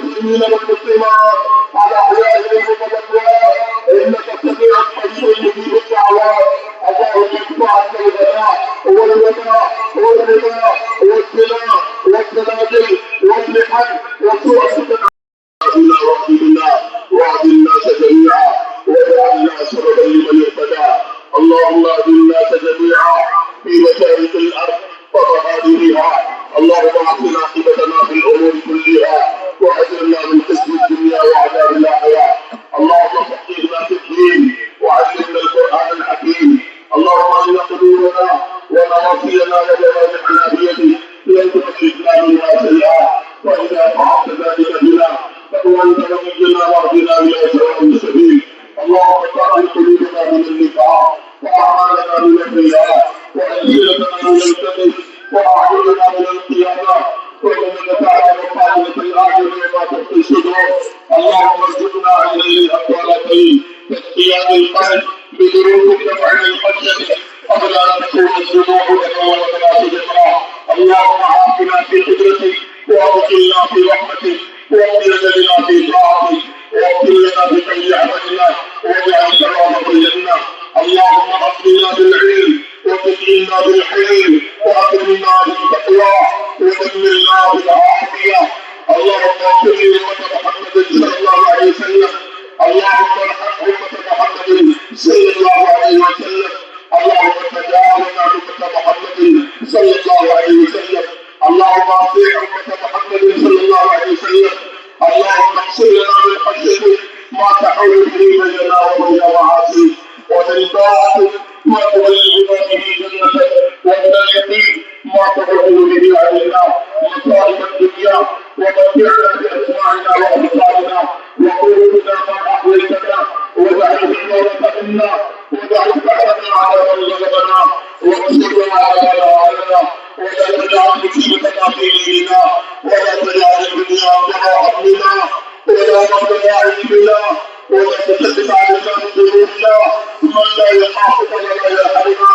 المسلمين والمسلمات على أحيائهم وأمواتهم إنك سميع قريب مجيب الدعوات. اللهم ارفع عنا الغلاء والوباء والربا والزنا والزلازل والمحن وسوء الفتن علينا وعلمنا وعد الناس جميعا واجعلنا سببا لمن اهتدى. اللهم اهد الناس جميعا في مشارق الارض ومغاربها. اللهم اعطنا عاقبتنا في الامور كلها واجرنا من خزي الدنيا وعذاب الاخره. اللهم فقهنا في الدين وعلمنا القران الحكيم. اللهم ان قلوبنا ونواصينا وجوارحنا بيدك ليس في الاسلام واسعها، واذا فعلت ذلك بنا فانت ولينا واهدنا الى سواء السبيل. اللهم طهر قلوبنا من النفاق واعمالنا من الرياء والسنتنا من الكذب واعيننا من القيامه وانك تعلم قائمه الاعين وما تخفي الصدور. اللهم ارزقنا اليه الطالتين كالقيام القلب بذنوبك وعن الخشيه قبل ان تكون الذنوب لنا ولا تذكرا. اللهم عافنا في قدرتك وادخلنا في رحمتك واغفر لنا في طاعتك واغفر لنا بكل عملنا واجعل كرامه الجنه. اللهم اصلنا بالعلم وتكلنا بالحلم واكرمنا بالتقوى ودمرنا بالعافيه. اللهم اغفر لامه محمد صلى الله عليه وسلم. اللهم ارحم امه محمد صلى الله عليه وسلم. اللهم تجاوزنا امه محمد صلى الله عليه وسلم. اللهم اطيع امه محمد صلى الله عليه وسلم. اللهم اغفر لنا من خشيتك ما تحول به بيننا وبين معاصيك ومن طاعتك ما تبلغنا به جنتك ومن اليقين ما تهون به علينا مصائب الدنيا ومتعنا باسماعنا وابصارنا وقلوبنا ما احييتنا واجعله الوارث منا واجعل ثارنا على من ظلمنا وانصرنا على من عادانا ولا تجعل مصيبتنا في ديننا ولا تجعل الدنيا اكبر همنا ولا مبلغ علمنا ولا تسلط علينا من ذنوبنا من لا يخافك ولا يرحمنا.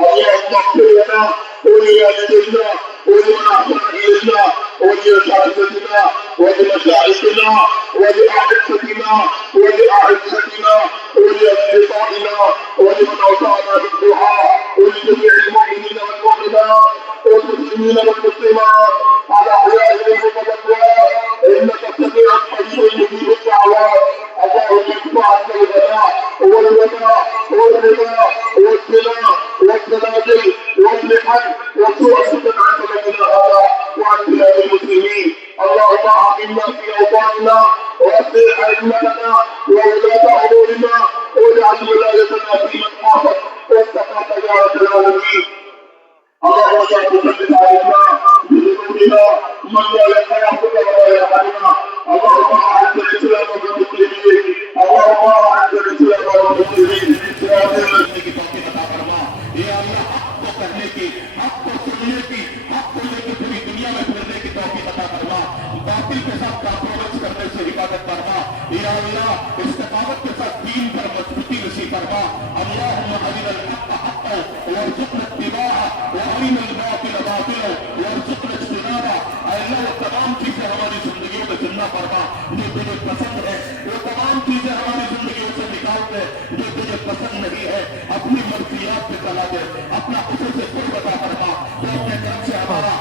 اللهم اغفر لنا ولوالدينا ولمن احسن الينا ولاساتذتنا ولمشايخنا ولاحبتنا ولاعزتنا ولاصدقائنا ولمن اوصانا بالدعاء ولجميع المؤمنين والمؤمنات والمسلمين والمسلمات على احيائهم وامواتهم انك سميع قريب مجيب الدعوات. اللهم ارفع عنا الغلاء والوباء والربا والزنا والزلازل والمحن وسوء الفتن عن بلدنا هذا وعن بلاد المسلمين. اللهم اعنا في اوطاننا واصلح ائمتنا وولاة امورنا واجعل ولايتنا في من خافك واتقاك يا رب العالمين. اللهم لا تسلط علينا بذنوبنا من لا يخافك ولا يرحمنا. اللهم اعز الاسلام والمسلمين. اللهم اعز الاسلام والمسلمين. یا اللہ حق کو کہنے کی حق کو سننے کی حق کو لے کے پوری دنیا میں پھرنے کی توفیق عطا فرما. باطل کے ساتھ کمپرومائز کرنے سے حفاظت فرما. یا اللہ استقامت کے ساتھ دین پر مضبوطی نصیب فرما. اللهم ارنا الحق حقا وارزقنا اتباعه وارنا الباطل باطلا وارزقنا اجتنابه. اے اللہ وہ تمام چیزیں ہماری زندگیوں میں چننا فرما جو تجھے پسند ہے. وہ تمام چیزیں ہماری زندگیوں سے نکال دے جو تجھے پسند نہیں ہے. اپنی مرضیات پہ چلا دے. اپنا خود سے خود بتا فرما. تو اپنے کرم سے ہمارا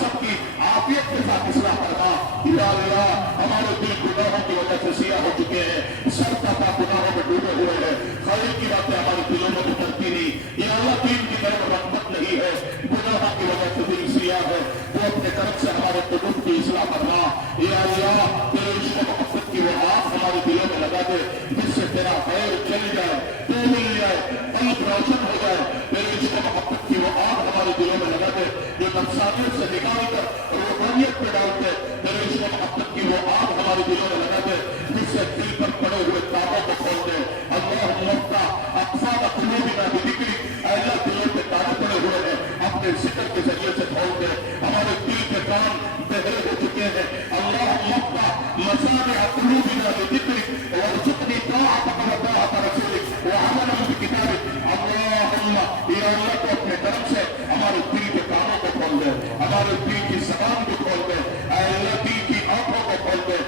سب کی عافیت کے ساتھ اصلاح فرما. یا اللہ ہمارے دل گناہوں کی وجہ سے سیاہ ہو چکے ہیں. سر تک گناہوں میں ڈوبے ہوئے ہیں. خیر کی باتیں ہمارے دلوں میں اترتی نہیں. یا اللہ دین کی طرف رغبت نہیں ہے. گناہوں کی وجہ سے دل سیاہ ہے. تو اپنے کرم سے ہمارے قلوب کی اصلاح فرما. یا اللہ تیرے عشق و محبت کی وہ آگ ہمارے دلوں میں لگا دے جس سے تیرا خیر چل جائے تو مل جائے قلب روشن ہو جائے. تیرے عشق و محبت کی وہ آگ ہمارے دلوں میں لگا دے جو نفسانیت سے نکال کر روحانیت پہ ڈال دے. تیرے عشق و محبت کی وہ آگ ہمارے دلوں میں لگا دے جس سے دل پر پڑے ہوئے تابوں کو کھول دے. اللہم افتح اقسام قلوبنا بذکرک. اے اللہ دلوں پہ تابے پڑے ہوئے ہیں اپنے ذکر کے ذریعے سے کھول دے. ہمارے دل کے کان بہرے ہو چکے ہیں. اللہم افتح مسامع قلوبنا بذکرک وارزقنی طاعتک وطاعت رسولک وعملا بکتابک. اللہم یا اللہ تو اپنے کرم سے ہمارے دل کے کانوں کو کھول دے. ہمارے دل کی زبان کو کھول دے. اے اللہ دل کی آنکھوں کو کھول دے.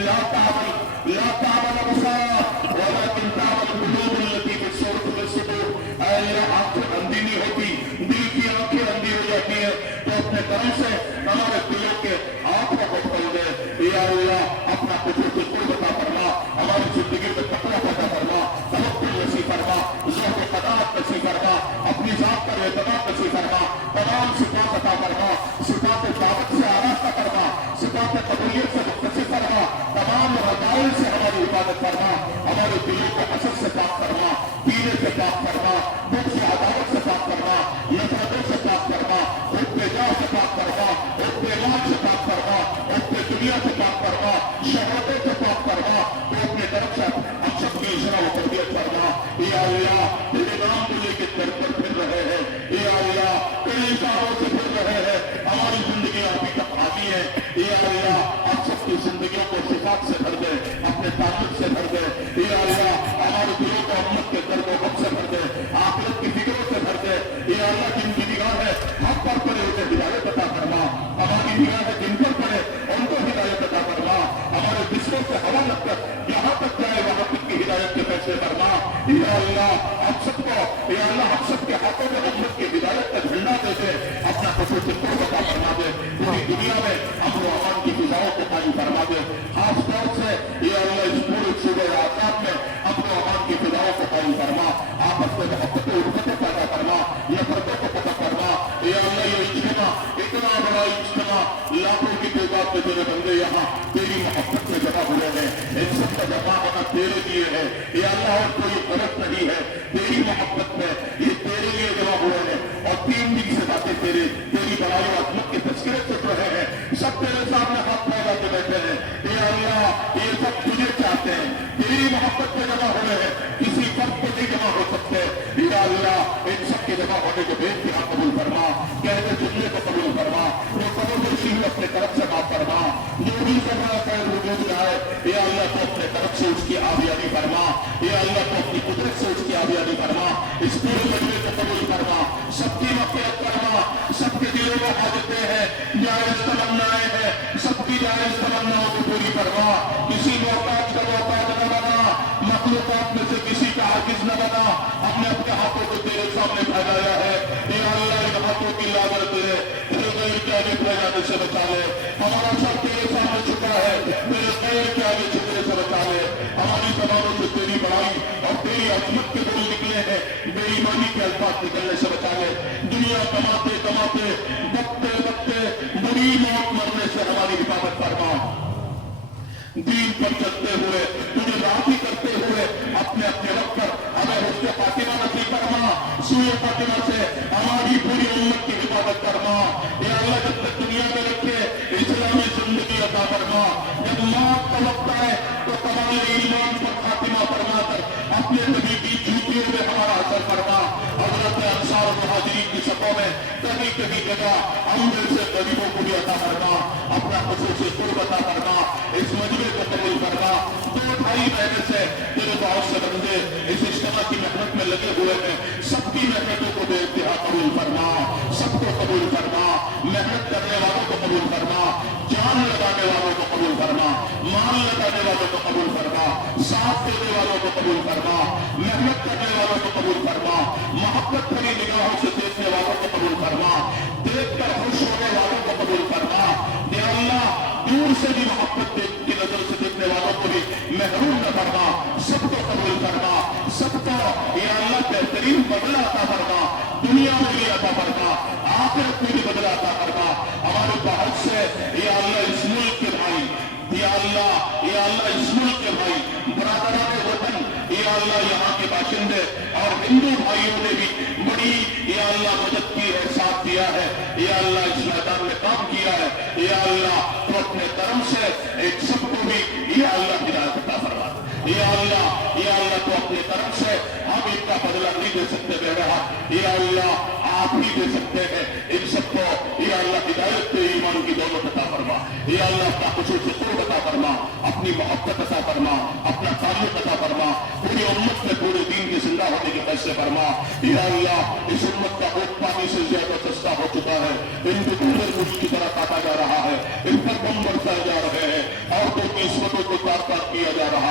لا تعمل ابصار ولكن تعمل قلوب التي في الصدور. آنکھیں اندھی نہیں ہوتی، دل کی آنکھیں اندھی ہو جاتی ہیں، تو اپنے کرم سے ہمارے دلوں کے آنکھوں کو کھول دے. یا اللہ اپنا قدرت قرب عطا فرما، ہماری زندگی میں تقویٰ پیدا فرما، توکل نصیب فرما، ذوق و قناعت نصیب فرما، اپنی ذات پر اعتماد نصیب فرما، تمام صفات عطا فرما، صفات دعوت سے آراستہ فرما، صفات قبولیت سے متصف فرما، تمام رذائل سے ہماری حفاظت فرما، ہمارے دلوں کو حسد سے پاک فرما، کینے سے پاک فرما، بغض سے عداوت سے پاک فرما، نفرتوں سے پاک فرما، حب جاہ سے پاک فرما، حب مال سے پاک فرما، حب دنیا سے پاک فرما، شہوتوں سے پاک فرما. تو اپنے طرف سے ہم سب کی اصلاح و تربیت فرما. یا اللہ تیرے نام کو لے کے در پر پھر رہے ہیں، یا اللہ کئی اشاروں سے پھر رہے ہیں، ہماری زندگی ابھی تک خالی ہے. یا اللہ ہم سب کی زندگیوں کو صفات سے بھر دے، اپنے تعلق سے بھر دے. یا اللہ ہمارے دلوں کو امت کے درد و غم سے بھر دے، آخرت کی فکروں سے بھر دے. یا اللہ جن کی نگاہ ہے ہم پر پڑے اسے ہدایت عطا فرما، ہماری نگاہ ہے جن پر پڑے ان کو ہدایت عطا فرما، ہمارے جسموں سے ہوا لگ کر جہاں تک جائے وہاں تک کی ہدایت کے فیصلے فرما. یا اللہ ہم سب کو، یا اللہ ہم سب کے ہاتھوں میں امت کی ہدایت کا جھنڈا دے دے، اپنا قدرت قرب عطا فرما دے، پوری دنیا میں امن و امان کی فضاؤں کو قائم فرما دے. خاص طور سے یا اللہ اس پورے صوبہ آسام میں امن و امان کی فضاؤں کو قائم فرما، آپس میں محبت و الفت پیدا فرما، نفرتوں کو ختم فرما. یا اللہ یہ اجتماع اتنا بڑا اجتماع، لاکھوں کی تعداد میں تیرے بندے یہاں تیری محبت میں جمع ہوئے ہیں، ان سب کا جمع ہونا تیرے لیے ہے. یا اللہ اور کوئی غلط نہیں ہے، تیری محبت میں یہ تیرے لیے جمع ہوئے ہیں، اور 3 دن سے باتیں تیری بڑائی اور عظمت کے تذکرے سن رہے ہیں. سب تیرے سامنے ہاتھ پھیلا کے بیٹھے ہیں. یا اللہ یہ سب تجھے چاہتے ہیں، تیری محبت میں جمع ہوئے ہیں، کسی فرق پہ نہیں جمع ہو سکتے. یا اللہ ان سب کے جمع ہونے کو بے انتہا قبول فرما، کہتے جملے کو قبول فرما، وہ قبول رسول اپنے طرف سے معاف فرما. جو بھی کرنا خیر وجود آئے یا اللہ تو اپنے طرف سے اس کی آبیانی فرما. یا اللہ تو اپنی قدرت سے اس کی آبیانی فرما. اس پورے مجمع کو قبول فرما، سب کی مغفرت فرما. سب کے دلوں میں حاجتیں ہیں، جائز تمنائیں ہیں، سب کی جائز تمناؤں کو پوری فرما. کسی محتاج کا محتاج نہ بنا، مخلوقات میں سے کسی کا عاجز نہ بنا. ہم نے اپنے ہاتھوں کو تیرے سامنے پھیلایا ہے. یا اللہ ان ہاتھوں کی لاگت دے، غیر کے آگے پھیل جانے سے بچا لے. ہمارا سب تیرے سامنے چھکا ہے، میرے غیر کے آگے چھکنے سے بچا لے. ہماری زبانوں سے تیری بڑائی اور تیری عظمت کے بول نکلے ہیں، بے ایمانی کے الفاظ نکلنے سے بچا لے. دنیا کماتے کماتے بکتے بکتے بری موت مرنے سے ہماری حفاظت فرما. دین پر چلتے ہوئے تجھے راضی کرتے ہوئے اپنے اپنے وقت پر ہمیں حسن فاطمہ نصیب فرما. سوئے فاطمہ سے ہماری پوری امت کی حفاظت فرما. یا اللہ جب تک دنیا میں رکھے اسلامی زندگی عطا فرما. جب موت کا وقت آئے تو کمال ایمان پر خاتمہ فرما کر اپنے نبی کی جوتیوں میں ہمارا اثر فرما. حضرت انصار و مہاجرین کی صفوں میں کبھی کبھی جگہ ہم جیسے غریبوں کو بھی عطا فرما. اپنا خصوصی قرب عطا فرما. اس مجمع کو قبول فرما. 2-2.5 مہینے سے تیرے بہت سے بندے اس اجتماع کی محنت میں لگے ہوئے ہیں. سب کی محنتوں کو بے انتہا قبول فرما. سب کو قبول فرما. محنت کرنے والوں کو قبول فرما. جان لگانے والوں کو قبول فرما. مال لگانے والوں کو قبول فرما. ساتھ دینے والوں کو قبول فرما. محنت کرنے والوں کو قبول فرما. محبت بھری نگاہوں سے دیکھنے والوں کو قبول فرما. دیکھ کر خوش ہونے والوں کو قبول فرما. یا اللہ دور سے بھی محبت کی نظر سے دیکھنے والوں کو بھی محروم نہ فرما. سب کو قبول فرما. سب کو یا اللہ بہترین بدلہ عطا فرما. دنیا میں بھی عطا فرما، آخرت میں بھی بدلہ عطا فرما. ہمارے بہت سے یا اللہ اس ملک کے بھائی، یا اللہ اس ملک کے بھائی، برادران وطن، یا اللہ یہاں کے باشندے اور ہندو بھائیوں نے بھی بڑی یا اللہ مدد کی ہے، ساتھ دیا ہے. یا اللہ اس میدان میں کام کیا ہے. یا اللہ تو اپنے کرم سے ایک سب کو بھی یا اللہ ہدایت عطا فرما. یا اللہ تو اپنے کرم سے ہم ان کا بدلہ نہیں دے سکتے بہرحال. یا اللہ آپ ہی دے سکتے ہیں. ان سب کو یا اللہ ہدایت پہ ایمان کی دولت عطا فرما. یا اللہ اپنا خصوصی قرب عطا فرما، اپنی محبت عطا فرما، اپنا تعلق عطا فرما. پوری امت میں پورے دین کے زندہ ہونے کے فیصلے فرما. یا اللہ اس امت کا خود پانی سے زیادہ سستا ہو چکا ہے. ان کو دوسرے ملک کی طرح کاٹا جا رہا ہے. ان پر بم برسائے جا رہے ہیں. عورتوں کی عصمتوں کو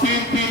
3-3,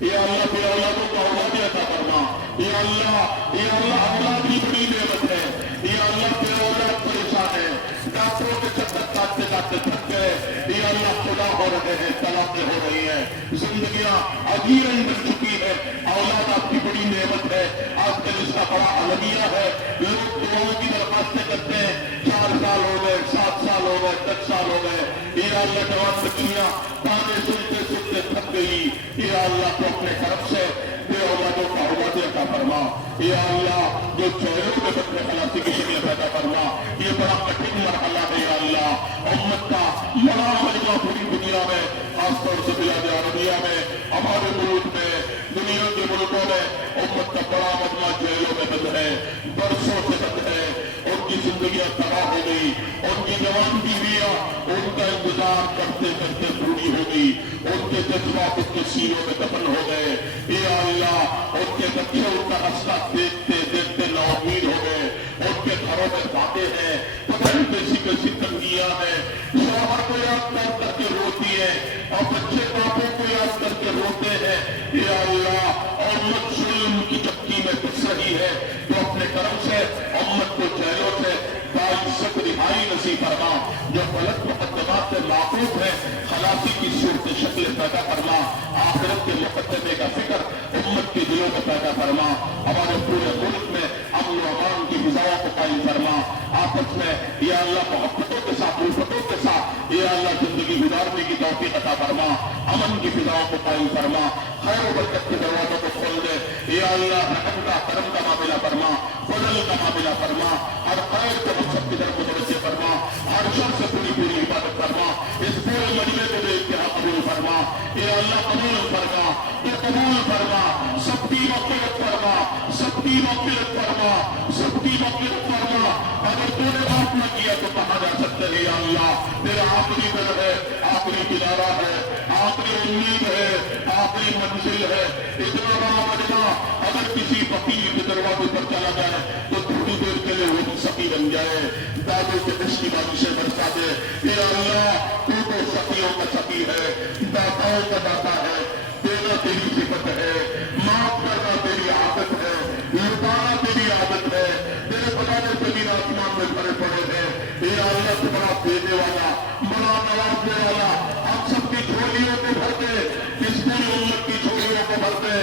یا اللہ پھر اولادوں کو اولاد عطا فرما، یا اللہ اولاد بھی بڑی نعمت ہے، یا اللہ پھر اولاد پریشان ہے، ڈاکٹروں کے چکر کاٹتے کاٹتے تھک گئے، یا اللہ خدا ہو رہے ہیں، طلاقیں ہو رہی ہیں، زندگیاں عجیرن بن چکی ہے، اولاد آپ کی بڑی نعمت ہے، آج کل اس کا بڑا المیہ ہے، لوگ دعاؤں کی درخواستیں کرتے ہیں، 4 سال ہو گئے، 7 سال ہو گئے، 10 سال ہو گئے، یا اللہ جوان بچیاں گانے سنتے سنتے تھک گئی، یا اللہ تو اپنے کرم سے بے اولادوں کا اولاد عطا فرما، یا اللہ جو چہروں کے بدلے خلاصی کی شریعت پیدا فرما، یہ بڑا کٹھن مرحلہ ہے، یا اللہ امت کا بڑا مجمع پوری دنیا میں، خاص طور سے بلاد عربیہ میں، ہمارے ملک میں، دنیا کے ملکوں میں امت کا بڑا مجمع جیلوں میں بند ہے، برسوں سے بند ہے، ان کی زندگیاں تباہ ہو گئی، ان کی جوان بیویاں ان کا انتظار کرتے کرتے پوری ہو گئی، ان کے جذبات ان کے سینوں میں دفن ہو گئے، یا اللہ ان کے بچے ان کا راستہ دیکھتے دیکھتے ناامید ہو گئے، ان کے گھروں میں باتیں ہیں، پتہ نہیں کیسی کیسی تنگیاں ہیں، شوہر کو یاد کر کر کے روتی ہے اور بچے باپوں کو یاد کر کے روتے ہیں، یا اللہ امت ظلم کی چکی میں پس رہی ہے، تو اپنے کرم سے امت کو جیلوں سے باعزت رہائی نصیب فرما، جو غلط مقدمات سے معقوف ہے خلاصی کی صورت شکل پیدا فرما، آخرت کے مقدمے کا فکر امت کے دلوں میں پیدا فرما، ہمارے پورے ملک میں امن و امان کی فضاؤں کو قائم فرما، آپس میں یا اللہ محبتوں کے ساتھ الفتوں کے ساتھ یا اللہ زندگی گزارنے کی توفیق عطا فرما، امن کی فضاؤں کو قائم فرما، خیر و برکت کے دروازوں کو کھول دے، یا اللہ رحم کا کرم کا معاملہ فرما، فضل کا معاملہ فرما، ہر خیر کو ہم سب کی طرف متوجہ فرما، ہر شر سے پوری پوری عبادت فرما، اس پورے مجمع کو بے انتہا قبول فرما، یا اللہ قبول فرما، تو قبول فرما، سب کی مغفرت فرما، سب کی مغفرت فرما، سب کی مغفرت فرما، اگر تو نے معاف نہ کیا تو کہاں جا سکتے ہیں، یا اللہ تیرا آخری در ہے، آخری کنارہ ہے، آخری امید ہے، آخری منزل ہے، اتنا بڑا مجمع اگر کسی فقیر کے دروازے پر چلا جائے تو تھوڑی دیر کے لیے وہ بھی سخی بن جائے، دادوں کے دشتی بازی سے برسا دے، یا اللہ تو سخیوں کا سخی ہے، داتاؤں کا داتا ہے، دینا تیری صفت ہے، معاف کرنا تیری عادت ہے، لٹانا تیری عادت ہے، تیرے بتانے سے بھی آسمان میں بھرے پڑے ہیں، یا اللہ تو بڑا دینے والا، بڑا نوازنے والا، ہم سب کی جھولیوں کو بھر دے، اس پوری امت کی جھولیوں کو بھر دے،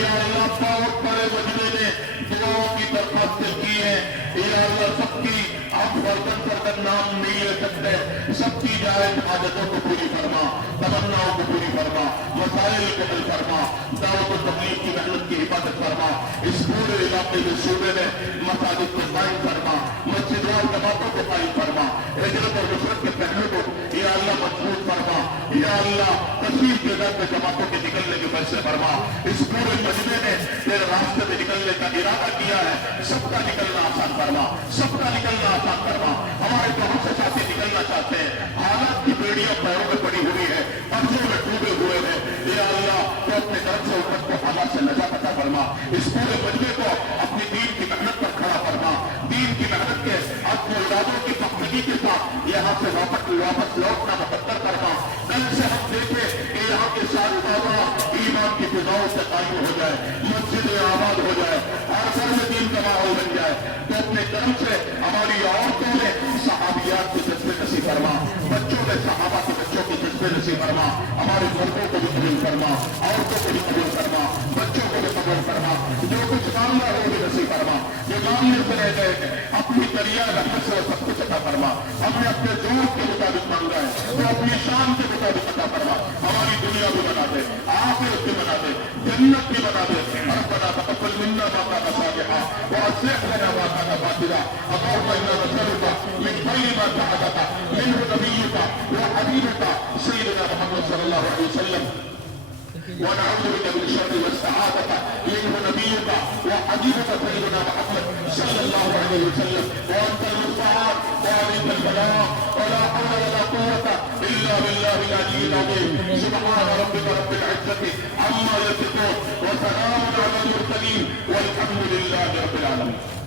یا اللہ بہت بڑے مجمع نے دعاؤں کی درخواستیں کی ہیں، یا اللہ سب کی آپ فردن نام نہیں لے سکتے، سب کی جائز حاجتوں کو پوری فرما، تمناؤں کو پوری فرما، مسائل کو حل فرما، دعوت و تبلیغ کی محنت کی حفاظت فرما، اس پورے علاقے میں صوبے میں مساجد کو قائم فرما، مسجد وال جماعتوں کو قائم فرما، ہجرت اور نصرت کے پہلو کو یا اللہ مضبوط فرما، یا اللہ تشریف کے در میں جماعتوں کے نکلنے کے فیصلے فرما، اس پورے مجمع نے تیرے راستے میں نکلنے کا ارادہ کیا ہے، سب کا نکلنا آسان فرما، سب کا نکلنا آسان فرما، ہمارے بہت سے ساتھی نکلنا چاہتے ہیں، حالات کی بیڑیاں پیروں میں پڑی ہوئی ہے، قرضوں میں ڈوبے ہوئے ہیں، یا اللہ تو اپنے طرف سے امت کو حالات سے نجات عطا فرما، اس پورے مجمع کو اپنی دین کی محنت پر کھڑا فرما، دین کی محنت کے اپنے ارادوں کی پختگی کے ساتھ یہاں سے واپس لوٹنا مقدر فرما، کل سے ہم دیکھیں کہ یہاں کے سارے بابا ایمان کی فضاؤں سے قائم ہو جائے، مسجد آباد ہو جائے، ہر گھر میں دین کا ماحول بن جائے، تو اپنے کرم سے ہماری عورتوں میں صحابیات کے جذبے نصیب فرما، بچوں میں صحابہ کے بچوں کے جذبے نصیب فرما، ہمارے مردوں کو بھی قبول فرما، عورتوں کو بھی قبول فرما، بچوں کو بھی قبول فرما، جو کچھ مانگنا ہے وہ بھی نصیب فرما، جو مانگنے سے رہ گئے ہیں اپنی دریا رحمت سے سب کچھ عطا فرما، ہم نے اپنے ذوق کے مطابق مانگا ہے تو اپنی شان کے مطابق عطا فرما، ہماری دنیا بھی بنا دے، آخرت بھی بنا دے، جنت بھی بنا دے، ربنا تقبل منا ما كان صالحا واصلح لنا ما كان باطلا، اللهم انا نسألك من خير ما سألك منه نبيك وحبيبك سيدنا محمد صلى الله عليه وسلم، ونعوذ بك من شر ما استعاذك منه نبيك وحبيبك سيدنا محمد صلى الله عليه وسلم، وانت المستعان وعليك البلاغ ولا حول ولا قوة الا بالله العلي العظيم، سبحان ربك رب العزة عما يصفون وسلام على المرسلين والحمد لله رب العالمين.